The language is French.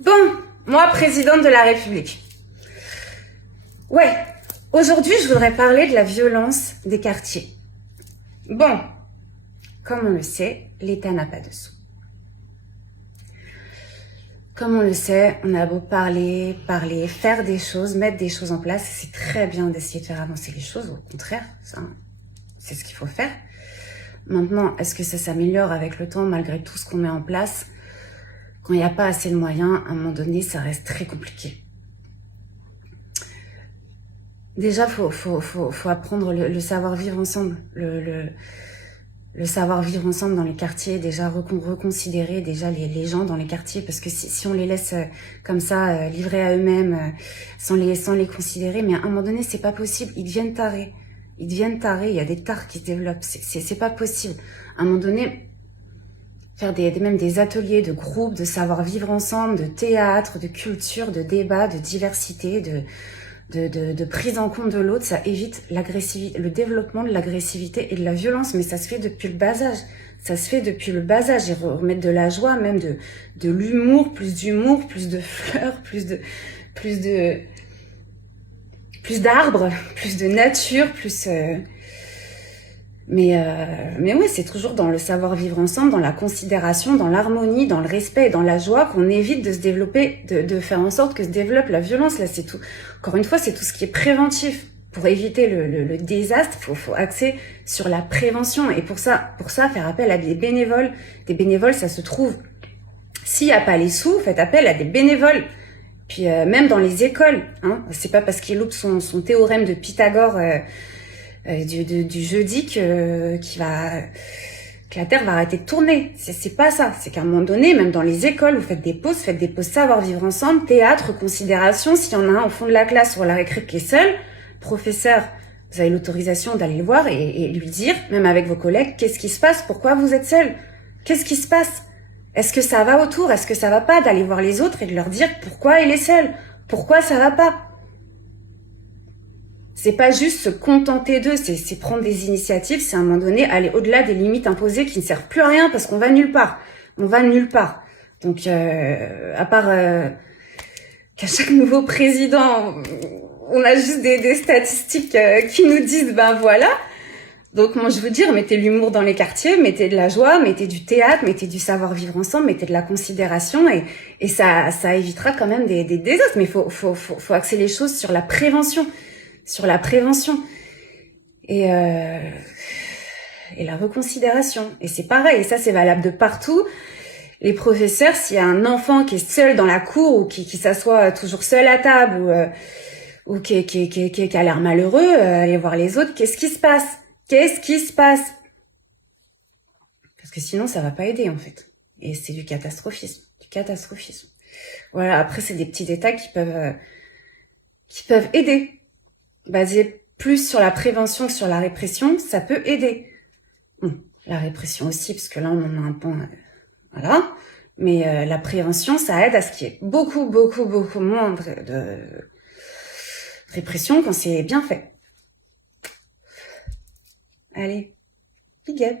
Bon, moi, présidente de la République. Ouais, aujourd'hui, je voudrais parler de la violence des quartiers. Bon, comme on le sait, l'État n'a pas de sous. Comme on le sait, on a beau parler, faire des choses, mettre des choses en place, c'est très bien d'essayer de faire avancer les choses, au contraire, ça, c'est ce qu'il faut faire. Maintenant, est-ce que ça s'améliore avec le temps, malgré tout ce qu'on met en place? Quand il n'y a pas assez de moyens, à un moment donné, ça reste très compliqué. Déjà, faut apprendre le savoir-vivre ensemble, le savoir-vivre ensemble dans les quartiers, déjà reconsidérer déjà les gens dans les quartiers, parce que si on les laisse comme ça, livrés à eux-mêmes, sans les considérer, mais à un moment donné, c'est pas possible, ils deviennent tarés. Il y a des tares qui se développent, c'est pas possible. À un moment donné, faire même des ateliers de groupes, de savoir-vivre ensemble, de théâtre, de culture, de débat, de diversité, de prise en compte de l'autre, ça évite l'agressivité, le développement de l'agressivité et de la violence, mais ça se fait depuis le bas âge. Ça se fait depuis le bas âge, et remettre de la joie, même de l'humour, plus de fleurs, plus d'arbres, plus de nature, mais oui, c'est toujours dans le savoir-vivre ensemble, dans la considération, dans l'harmonie, dans le respect et dans la joie qu'on évite de se développer, de faire en sorte que se développe la violence. Là, c'est tout. Encore une fois, c'est tout ce qui est préventif. Pour éviter le désastre, faut axer sur la prévention. Et pour ça, faire appel à des bénévoles. Des bénévoles, ça se trouve. S'il n'y a pas les sous, faites appel à des bénévoles. Puis même dans les écoles, hein, c'est pas parce qu'il loupe son théorème de Pythagore du jeudi que la Terre va arrêter de tourner. C'est pas ça. C'est qu'à un moment donné, même dans les écoles, vous faites des pauses savoir-vivre ensemble, théâtre, considération. S'il y en a un au fond de la classe sur la récré qui est seul, professeur, vous avez l'autorisation d'aller le voir et lui dire, même avec vos collègues, qu'est-ce qui se passe? Pourquoi vous êtes seul? Qu'est-ce qui se passe? Est-ce que ça va autour? Est-ce que ça va pas? D'aller voir les autres et de leur dire pourquoi il est seul? Pourquoi ça va pas? C'est pas juste se contenter d'eux, c'est prendre des initiatives, c'est à un moment donné aller au-delà des limites imposées qui ne servent plus à rien parce qu'on va nulle part. On va nulle part. Donc, à part qu'à chaque nouveau président, on a juste des statistiques qui nous disent, ben voilà. Donc moi je veux dire, mettez l'humour dans les quartiers, mettez de la joie, mettez du théâtre, mettez du savoir-vivre ensemble, mettez de la considération et ça évitera quand même des désastres. Mais faut axer les choses sur la prévention. Et la reconsidération. Et c'est pareil, et ça c'est valable de partout. Les professeurs, s'il y a un enfant qui est seul dans la cour ou qui s'assoit toujours seul à table ou qui a l'air malheureux, aller voir les autres, qu'est-ce qui se passe? Parce que sinon ça va pas aider en fait. Et c'est du catastrophisme. Voilà, après c'est des petits détails qui peuvent aider. Basé plus sur la prévention que sur la répression, ça peut aider. La répression aussi, parce que là, on en a un point, voilà. Mais la prévention, ça aide à ce qu'il y ait beaucoup moins de répression quand c'est bien fait. Allez, big up.